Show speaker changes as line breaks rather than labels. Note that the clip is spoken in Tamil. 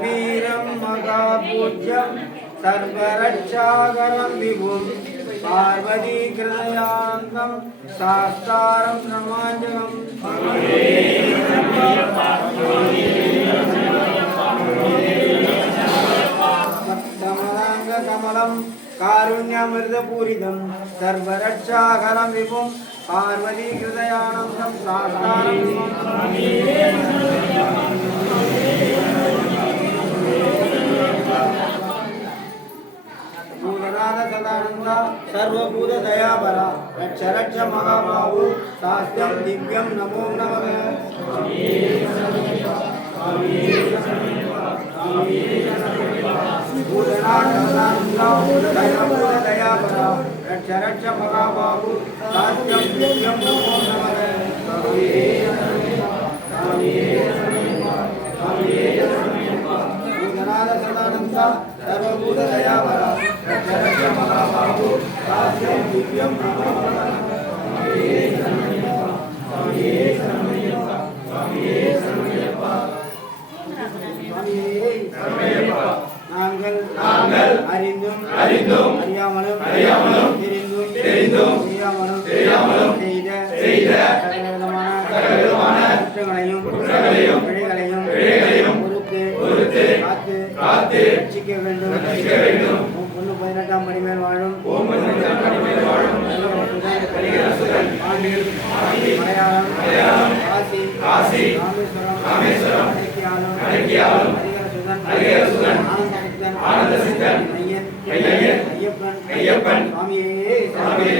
வீரம் மகாபூஜ்யம் சர்வரட்சாகரம் விபும் பார்வதி கிருதயாந்தம் சாஸ்தாரம் நமாஞ்சகம் கமலம் காருண்யமிருதபூரிதம் சர்வரட்சாகரம் விபும் பார்வதி கிருதயானந்தம் சாஸ்தாரம் भूतनाथ सदानन्द सर्वभूत दयापरा रक्ष रक्ष महाबाहु सास्त्यं दिव्यं नमो नमः भूतनाथ सदानन्द सर्वभूत दयापरा रक्ष रक्ष महाबाहु सास्त्यं दिव्यं नमो नमः भूतनाथ सदानन्द सर्वभूत दयापरा நாங்கள் நாங்கள் அறிந்தும் அறிந்தும் அறியாமலும் அறியாமலும் தெரிந்தும் தெரிந்தும் தெரியாமலும் தெரியாமலும் செய்த செய்த சகலவிதமான குற்றங்களையும் குற்றங்களையும் பிழைகளையும் பிழைகளையும் பொறுத்து பொறுத்து காத்து காத்து ரட்சிக்க வேண்டும் ரட்சிக்க வேண்டும் ஒன்று பதினெட்டாம் மேல் வாழும் மலையாளம் மலையாளம் காசி காசி ராமேஸ்வரம் ராமேஸ்வரம் அடக்கியாலும் அடக்கியாலும் ஆனந்த சித்தன் ஐயப்பன் ஐயப்பன் சுவாமியே